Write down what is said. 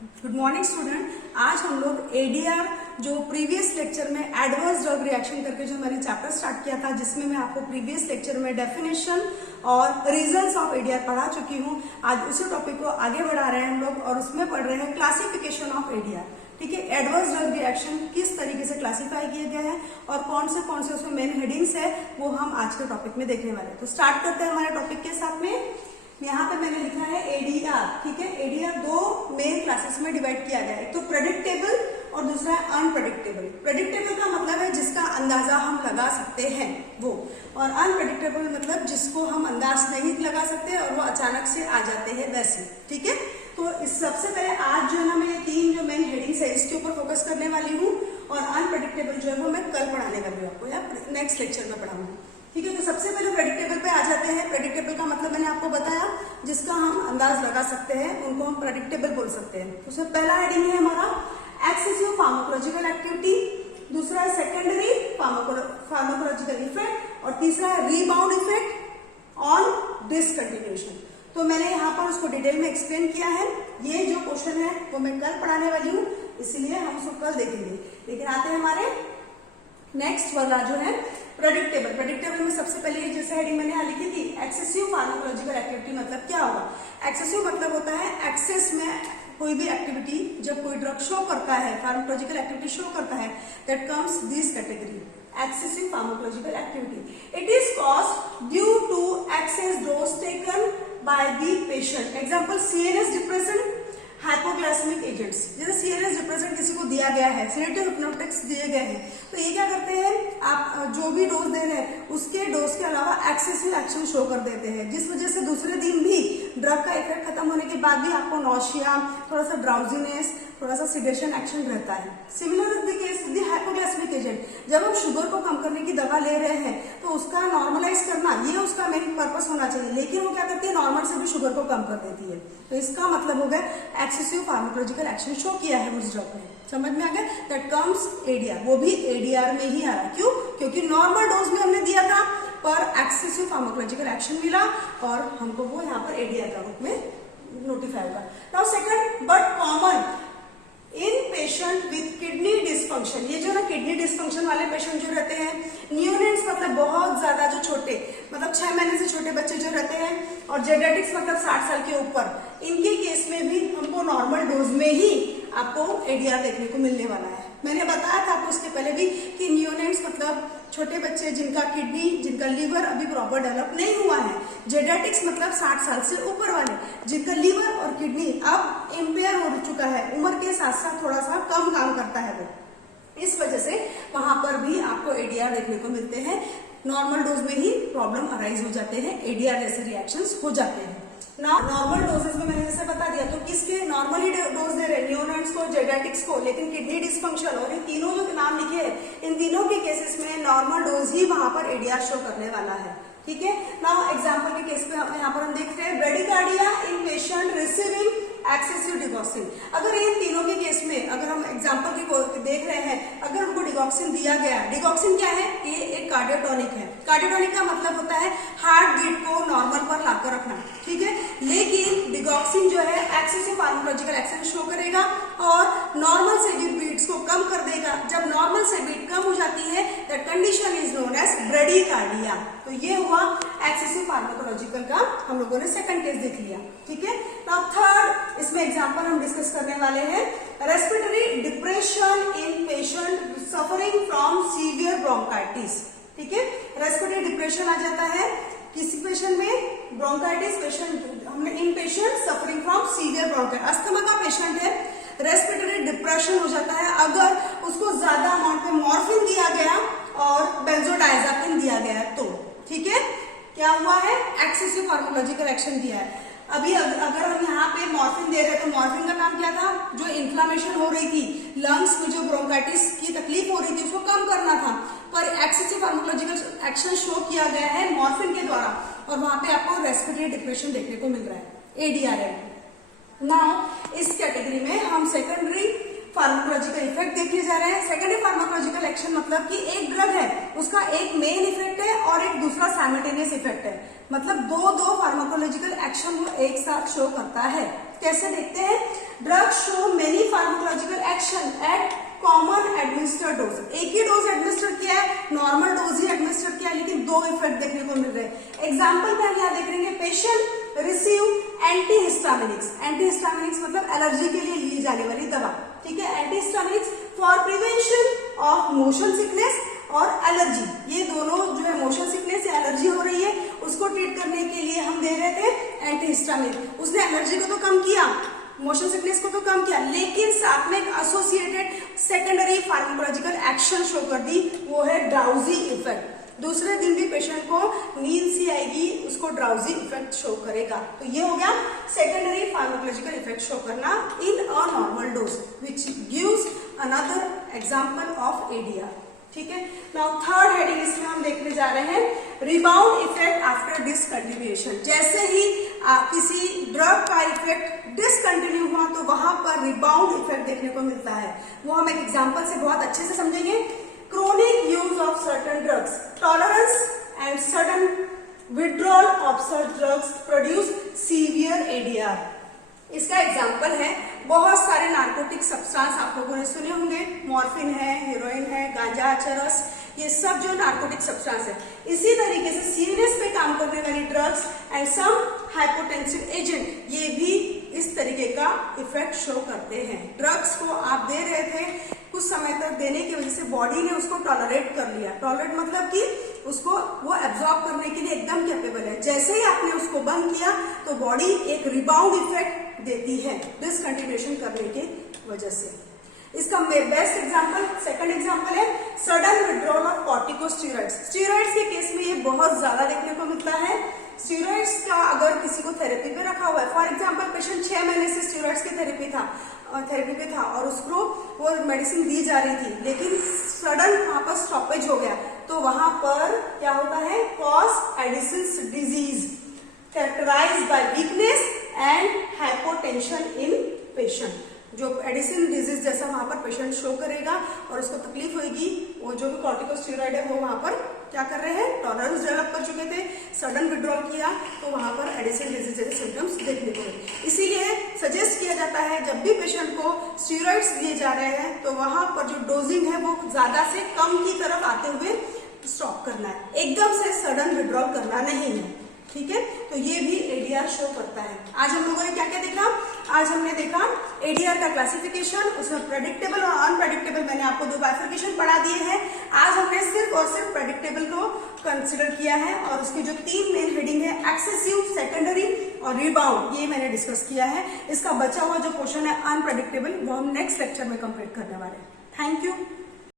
Good morning student. आज हम लोग एडीआर जो प्रीवियस लेक्चर में एडवर्स ड्रग रिएक्शन करके जो मैंने चैप्टर स्टार्ट किया था, जिसमें मैं आपको प्रीवियस लेक्चर में डेफिनेशन और रीजंस ऑफ एडीआर पढ़ा चुकी हूँ। आज उसी टॉपिक को आगे बढ़ा रहे हैं हम लोग और उसमें पढ़ रहे हैं क्लासिफिकेशन ऑफ एडीआर। ठीक है, एडवर्स ड्रग रिएक्शन किस तरीके से क्लासिफाई किया गया है और कौन से उसमें मेन हेडिंग्स है वो हम आज के टॉपिक में देखने वाले हैं। तो स्टार्ट करते हैं हमारे टॉपिक के साथ में। यहाँ पे मैंने लिखा है एडीआर। ठीक है, एडीआर दो मेन क्लासेस में डिवाइड किया गया है, एक तो प्रेडिक्टेबल और दूसरा है अनप्रेडिक्टेबल। प्रेडिक्टेबल का मतलब है जिसका अंदाजा हम लगा सकते हैं वो, और अनप्रेडिक्टेबल मतलब जिसको हम अंदाज नहीं लगा सकते और वो अचानक से आ जाते हैं वैसे। ठीक है, तो इस सबसे पहले आज जो है ना मैं तीन जो मेन हेडिंग्स है इसके ऊपर फोकस करने वाली हूँ, और अनप्रेडिक्टेबल जो है वो मैं कल पढ़ाने वाली हूँ आपको या नेक्स्ट लेक्चर में पढ़ाऊंगी। ठीक है, तो सबसे पहले प्रेडिक्टेबल पे आ जाते हैं। प्रेडिक्टेबल का मतलब मैंने आपको बताया जिसका हम अंदाज लगा सकते हैं उनको हम प्रेडिक्टेबल बोल सकते हैं। तो उसमें पहला हेडिंग है हमारा एक्सेसिव फार्माकोलॉजिकल एक्टिविटी, दूसरा है सेकेंडरी फार्माकोलॉजिकल इफेक्ट और तीसरा है रीबाउंड इफेक्ट ऑन डिसकंटिन्यूएशन। तो मैंने यहाँ पर उसको डिटेल में एक्सप्लेन किया है। ये जो क्वेश्चन है वो मैं कल पढ़ाने वाली हूँ, इसीलिए हम उसको कल देखेंगे। लेकिन आते हैं हमारे नेक्स्ट वाला जो है प्रेडिक्टेबल। प्रेडिक्टेबल में सबसे पहले जैसे हेडिंग मैंने यहाँ लिखी थी एक्सेसिव फार्माकोलॉजिकल एक्टिविटी, मतलब क्या होगा? एक्सेसिव मतलब होता है एक्सेस में कोई भी एक्टिविटी, जब कोई ड्रग शो करता है, फार्माकोलॉजिकल एक्टिविटी शो करता है, that comes this category excessive pharmacological activity. It is caused due to excess dose taken by the patient. Example CNS depression, hypoglycaemic agents. जैसे सीएनएस डिप्रेशन किसी को दिया गया है, सेडेटिव हिप्नोटिक्स दिए गए हैं, तो ये क्या करते हैं, आप जो भी डोज दे रहे हैं उसके डोज के अलावा एक्सेसिव एक्शन शो कर देते हैं, जिस वजह से दूसरे दिन भी ड्रग का इफेक्ट खत्म होने के बाद भी आपको नॉशिया, थोड़ा सा ड्राउजीनेस, थोड़ा सा सिडेशन एक्शन रहता है। Similar the case with hypoglycaemic agent, जब हम शुगर को कम करने की दवा ले रहे हैं तो उसका नॉर्मलाइज करना ये उसका मेन पर्पस होना चाहिए, लेकिन वो क्या करती है, नॉर्मल से भी शुगर को कम कर देती है। तो इसका मतलब हो गया एक्सेसिव फार्माकोलॉजिकल एक्शन शो किया है उस ड्रग में। समझ में आ गया? दैट कम्स एडीआर, वो भी एडीआर में ही आ रहा है। क्यों? क्योंकि नॉर्मल डोज में हमने दिया था पर एक्सेसिव फार्माकोलॉजिकल एक्शन मिला और हमको वो यहाँ पर एडीआर का रूप में नोटिफाई होगा। Now second but common in patient with kidney dysfunction. ये जो ना किडनी डिस्फंक्शन वाले पेशेंट जो रहते हैं, न्यूनेट्स मतलब बहुत ज्यादा जो छोटे, मतलब 6 महीने से छोटे बच्चे जो रहते हैं, और जेनेटिक्स मतलब 60 साल के ऊपर, इनके केस में भी हमको नॉर्मल डोज में ही आपको एडीआर देखने को मिलने वाला है। मैंने बताया था आपको उसके पहले भी कि न्यूनेट्स मतलब छोटे बच्चे जिनका किडनी, जिनका लीवर अभी प्रॉपर डेवलप नहीं हुआ है। जेनेटिक्स मतलब 60 साल से ऊपर वाले जिनका लीवर और किडनी अब इम्पेयर हो चुका है, उम्र के साथ साथ थोड़ा सा कम काम करता है वो, इस वजह से वहां पर भी आपको एडीआर देखने को मिलते हैं। नॉर्मल डोज में ही प्रॉब्लम अराइज हो जाते हैं, एडीआर जैसे रिएक्शंस हो जाते हैं। नॉर्मल डोजेस में मैंने जैसे बता दिया, तो किसके नॉर्मली डोज दे रहे हैं, न्यूनेट्स को, जेनेटिक्स को, लेकिन किडनी डिस्फंक्शन और इन तीनों जो नाम लिखे हैं, इन तीनों के केसेस में नॉर्मल डोज ही वहां पर एडीआर शो करने वाला है। ठीक है, नाउ एग्जांपल के केस पे यहाँ पर हम देख रहे हैं ब्रेडिकार्डिया इन पेशेंट रिसीविंग एक्सेसिव डिगॉक्सिन। अगर इन तीनों के केस में अगर हम एग्जांपल के देख रहे हैं, अगर उनको डिगॉक्सिन दिया गया, डिगॉक्सिन क्या है, ये एक कार्डियोटॉनिक है। कार्डियोटॉनिक का मतलब होता है हार्ट बीट को नॉर्मल पर लाकर रखना। ठीक है, लेकिन डिगॉक्सिन जो है एक्सेसिव फार्माकोलॉजिकल एक्शन शो करेगा और नॉर्मल से भी बीट्स को कम कर देगा। जब नॉर्मल से बीट कम हो जाती है that condition is known as bradycardia. तो ये हुआ एक्सेसिव फार्माकोलॉजिकल का, हम लोगों ने सेकंड केस देख लिया। ठीक है, नाउ थर्ड इसमें एग्जांपल हम डिस्कस करने वाले हैं respiratory depression in patient suffering from severe bronchitis. ठीक है, रेस्पिरेटरी डिप्रेशन आ जाता है किसी पेशेंट में, ब्रोंकाइटिस पेशेंट, हमने इन patient suffering from severe bronchitis, asthma का पेशेंट है, रेस्पिरेटरी डिप्रेशन हो जाता है अगर उसको ज्यादा अमाउंट में मॉर्फिन दिया गया और बेंजोडाइजापिन दिया गया तो। ठीक है, क्या हुआ है, एक्सेसिव फार्माकोलॉजिकल एक्शन दिया है। अभी अगर हम यहाँ पे मॉर्फिन दे रहे हैं तो मॉर्फिन का काम क्या था, जो इन्फ्लामेशन हो रही थी, लंग्स में जो ब्रोंकाइटिस की तकलीफ हो रही थी उसको कम करना था, पर एक्सेसिव फार्माकोलॉजिकल एक्शन शो किया गया है मॉर्फिन के द्वारा और वहां पे आपको रेस्पिरेटरी डिप्रेशन देखने को मिल रहा है, एडीआर है। नाउ इस कैटेगरी में हम सेकेंडरी फार्माकोलॉजिकल इफेक्ट देखने जा रहे हैं। सेकेंडरी फार्माकोलॉजिकल एक्शन मतलब कि एक ड्रग है उसका एक मेन इफेक्ट है और एक दूसरा साइमल्टेनियस इफेक्ट है, मतलब दो फार्माकोलॉजिकल एक्शन वो एक साथ शो करता है। कैसे देखते हैं, drugs show many pharmacological action at common administered dose. एक ही डोज एडमिनिस्टर किया है, नॉर्मल डोज ही एडमिनिस्टर किया है, लेकिन दो इफेक्ट देखने को मिल रहे हैं। एग्जाम्पल में हम यहाँ देख रहे हैं, पेशेंट रिसीव एंटीहिस्टामिनिक्स। एंटीहिस्टामिनिक्स मतलब एलर्जी के लिए ली जाने वाली दवा, ठीक है। Antihistaminics for prevention of motion sickness और एलर्जी। ये दोनों जो है मोशन सिकनेस या एलर्जी हो रही है उसको ट्रीट करने के लिए हम दे रहे थे एंटीहिस्टामिन। उसने एलर्जी को तो कम किया, मोशन सिकनेस को तो कम किया, लेकिन साथ में एक associated secondary pharmacological action show कर दी, वो है ड्राउजी इफेक्ट। दूसरे दिन भी पेशेंट को नींद सी आएगी, उसको ड्राउजी इफेक्ट शो करेगा। तो ये हो गया सेकेंडरी फार्माकोलॉजिकल इफेक्ट शो करना in a normal dose, which gives another example of ADR, ठीक है। नाउ थर्ड हेडिंग इसमें हम देखने जा रहे हैं रिबाउंड इफेक्ट आफ्टर डिसकंटिन्यूएशन। जैसे ही किसी ड्रग का इफेक्ट डिसकंटिन्यू हुआ तो वहां पर रिबाउंड इफेक्ट देखने को मिलता है। वो हम एक एग्जांपल से बहुत अच्छे से समझेंगे। Chronic use of certain drugs, tolerance and sudden withdrawal of such drugs produce severe ADR. इसका एग्जाम्पल है, बहुत सारे नार्कोटिक सब्सटेंस आप लोगों ने सुने होंगे, मॉर्फिन है, हेरोइन है, गांजा, चरस, ये सब जो नार्कोटिक सब्सटेंस है। इसी तरीके से सीएनएस पे काम करने वाली drugs and some hypotensive agent, ये भी इस तरीके का इफेक्ट शो करते हैं। ड्रग्स को आप दे रहे थे, कुछ समय तक देने की वजह से बॉडी ने उसको टॉलरेट कर लिया। टॉलरेट मतलब कि उसको वो एब्जॉर्ब करने के लिए एकदम कैपेबल है। जैसे ही आपने उसको बंद किया तो बॉडी एक रिबाउंड इफेक्ट देती है डिसकंटिन्यूएशन करने की वजह से। इसका बेस्ट एग्जांपल, सेकंड एग्जांपल है sudden withdrawal of corticosteroids. Steroids के केस में ये बहुत ज्यादा देखने को मिलता है। स्टेरॉइड्स का अगर किसी को थेरेपी पे रखा हुआ है, फॉर एग्जांपल पेशेंट 6 महीने से स्टेरॉइड्स की थेरेपी पे था और उसको वो मेडिसिन दी जा रही थी, लेकिन सडन वहां पर स्टॉपेज हो गया, तो वहां पर क्या होता है, cause Addison's disease characterised by weakness and hypotension in patient. जो एडिसन डिजीज जैसा वहां पर पेशेंट शो करेगा और उसको तकलीफ होगी, वो जो भी कॉर्टिकोस्टेरॉइड है वो वहां पर क्या कर रहे हैं, टॉलरेंस डेवलप कर चुके थे, सडन विड्रॉल किया तो वहां पर एडिसन डिजीज जैसे सिम्टम्स देखने को मिले। इसीलिए सजेस्ट किया जाता है जब भी पेशेंट को स्टेरॉइड्स दिए जा रहे हैं तो वहां पर जो डोजिंग है वो ज्यादा से कम की तरफ आते हुए स्टॉप करना है, एकदम से सडन विड्रॉल करना नहीं है, ठीक है। तो ये भी एडीआर शो करता है। आज हम लोगों ने क्या क्या देखा, आज हमने देखा एडीआर का क्लासिफिकेशन, उसमें प्रेडिक्टेबल और अनप्रेडिक्टेबल, मैंने आपको 2 बाइफर्केशन पढ़ा दिए हैं। आज हमने सिर्फ और सिर्फ प्रेडिक्टेबल को कंसिडर किया है और उसकी जो 3 मेन हेडिंग है, एक्सेसिव, सेकेंडरी और रिबाउंड, ये मैंने डिस्कस किया है। इसका बचा हुआ जो पोर्शन है अनप्रेडिक्टेबल, वो हम नेक्स्ट लेक्चर में कंप्लीट करने वाले हैं। Thank you.